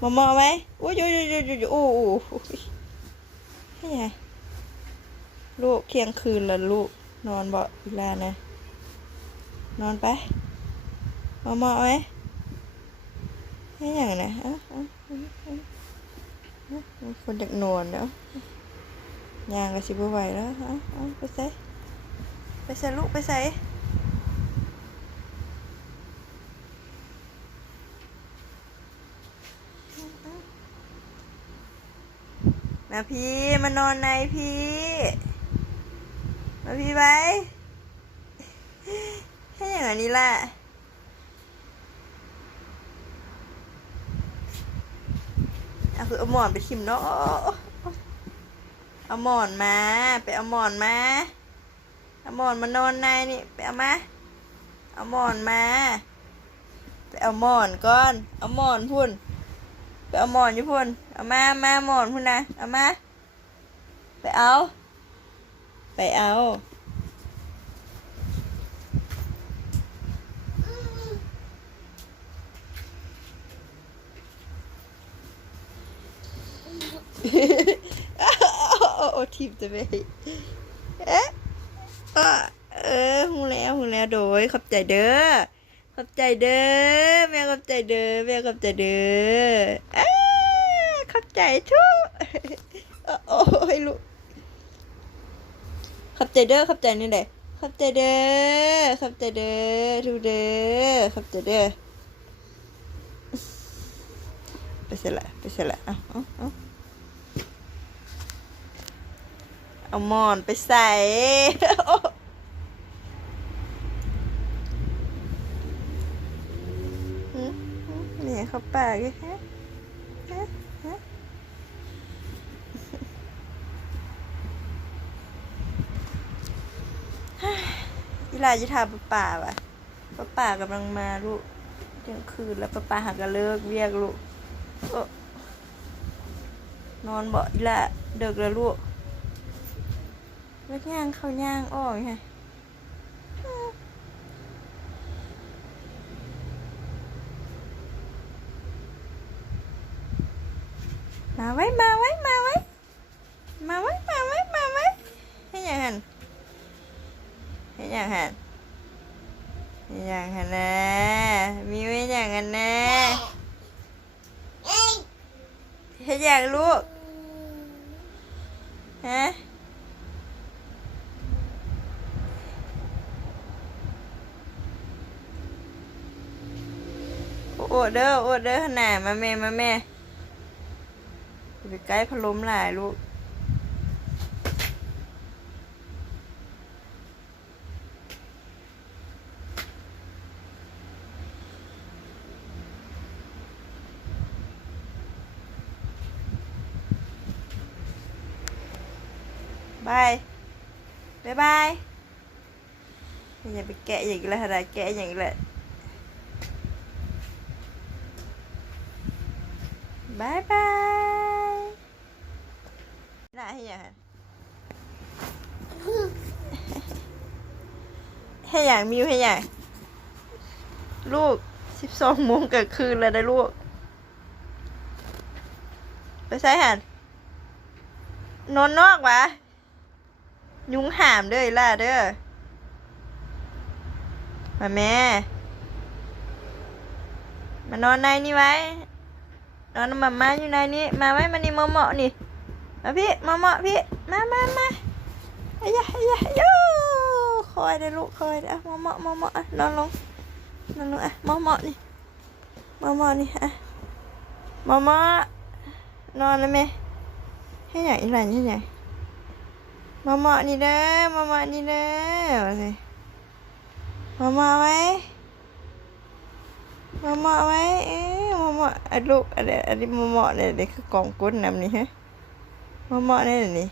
มามาไหมโอ้ยโอ้ยโอ้ยโอ้ยโอ้ยโอ้ยนี่ไงลูกเที่ยงคืนแล้วลูกนอนบ่เวลานะ นอนไปมามาไหมนี่อย่างนะอ้าเอ้าเอ้าเอ้าเอ้าคนจากนอนแล้วยางก็สิบไหวแล้วอ้าเอ้าไปใส่ไปใส่ลูกไปใส่ มาพี่มานอนในพี่ มาพี่ไว้ให้อย่างนี้แหละเอาคือเอาหมอนไปทิมเนาะเอาหมอนมา ไปเอาหมอนมา เอาหมอนมานอนในนี่ไปเอามาเอาหมอนมา ไปเอาหมอนก่อน เอาหมอนพุ่น ไปเอาหมอนอยู่พุ่นเอามามาหมอนพุ่นนะเอามา ไปเอา ไปเอาโอ้โอ้ทิมจะไปเอ๊ะอะเออหูแล้วหูแล้วโดยขอบใจเด้อ ขอบใจเด้อแม่ขอบใจเด้อแม่ขอบใจเด้ออ้อขอบใจทุกโอ้ยลูกขอบใจเด้อขอบใจนี่แหละขอบใจเด้อขอบใจเด้อทุกเด้อขอบใจเด้อไปเสร็จละไปเสร็จละอาเอาเอาเอาหมอนไปใส่ หืมหืมนี่ เขาปากฮะฮะอีหลาจะทำป้าป่าว่ะป้าป่ากำลังมาลูกเที่ยงคืนแล้วป้าป่าหักกันเลิกเรียกลูกอนอนบ่อีหละเดึกแล้วลูกแล้วย่างเขาย่างอ้อไง มาไว้มาไว้มาไว้มาไว้มาไว้มาไว้ให้ย่างหันให้ย่างหันให้ย่างหันนะมีไว้ย่างหันนะให้ย่างลูกฮะโอ้เด้อโอ้เด้อหน่ามาแม่มาแม่ ไปใกล้พัดลมหลายลูกบายบายบายอย่าไปแกะอย่างนี้เลยอะไรแกะอย่างนี้เลยบายบายน่า ให้อย่างนั้นให้อย่างมิวให้อย่างลูกสิบสองโมงเกิดคืนแล้วนะลูก ไปใส่หันนอนนอกวะ ยุงหามเด้อล่ะเด้อมาแม่ มานอนในนี่ไว้ นอนมามาอยู่ในนี้ มาไว้มานี่มาเหมาะนี่ มาพี่มาเมาพี่ มามามาอายะอายะโย่คอยเด้อลูกคอยเด้อมาเมามาเมาอะนอนลงนอนลงอะมาเมานี่มาเมานี่อะมาเมานอนเลยแม่ให้ใหญ่หน่อยให้ใหญ่มาเมานี่เด้อมาเมานี่เด้อว่าสิมาเมาไว้มาเมาไว้เอ๊ะมาเมาอันลูกอันนี้อันนี้มาเมาเนี่ยนี่คือกองกุ้นน้ำนี่ฮะ เหมาะเนี่ยนี่